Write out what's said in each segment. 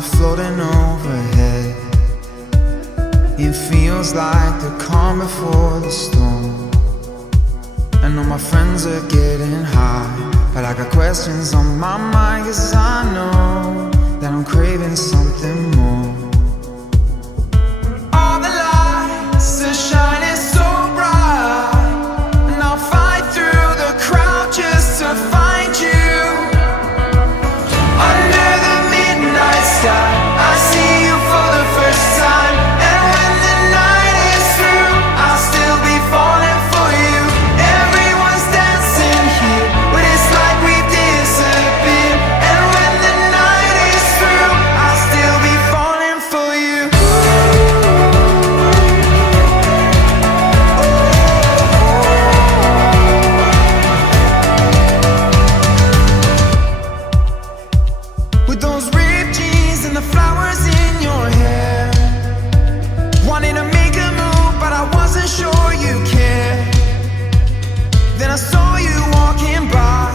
are floating overhead. It feels like the calm before the storm. I know my friends are getting high, but I got questions on my mind, 'cause I know that I'm craving something more. All the lights are shining so bright, and I'll fight through the crowd just to find you. Under the midnight sky, I see you for the first time, and when the night is through, I'll still be falling for you. Everyone's dancing here, but it's like we've disappeared, and when the night is through, I'll still be falling for you. With those ripped jeans and the flowers in your hair, wanting to make a move, but I wasn't sure you cared. Then I saw you walking by,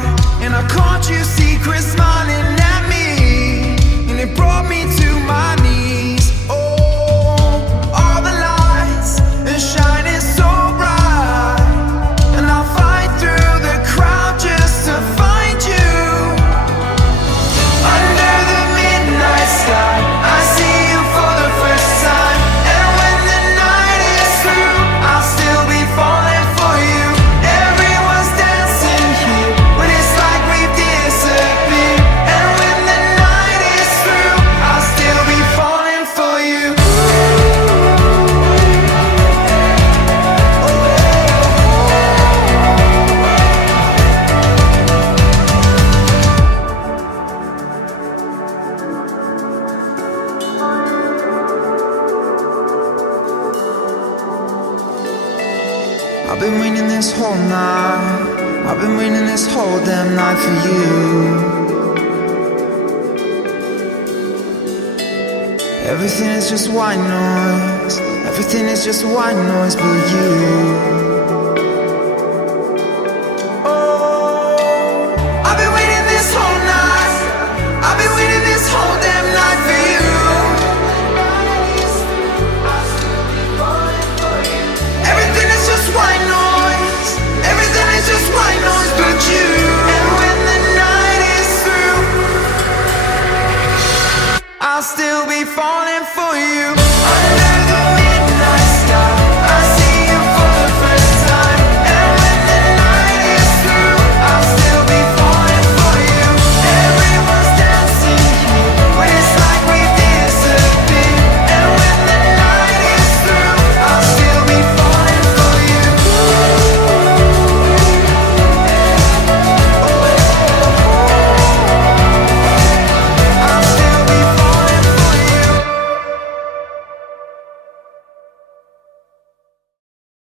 and I caught you secret smiling at me, and it brought me to my knees. Oh, all the lights are shining so bright, and I'll fight through the crowd just to find you. Under the midnight sky, I see you for the first time, and when the night is through, I'll still be falling for you. Everyone's dancing here, but it's like we've disappeared, and when the night is through, I'll still be falling for you. I've been waiting this whole night, I've been waiting this whole damn night for you. Everything is just white noise, everything is just white noise but you.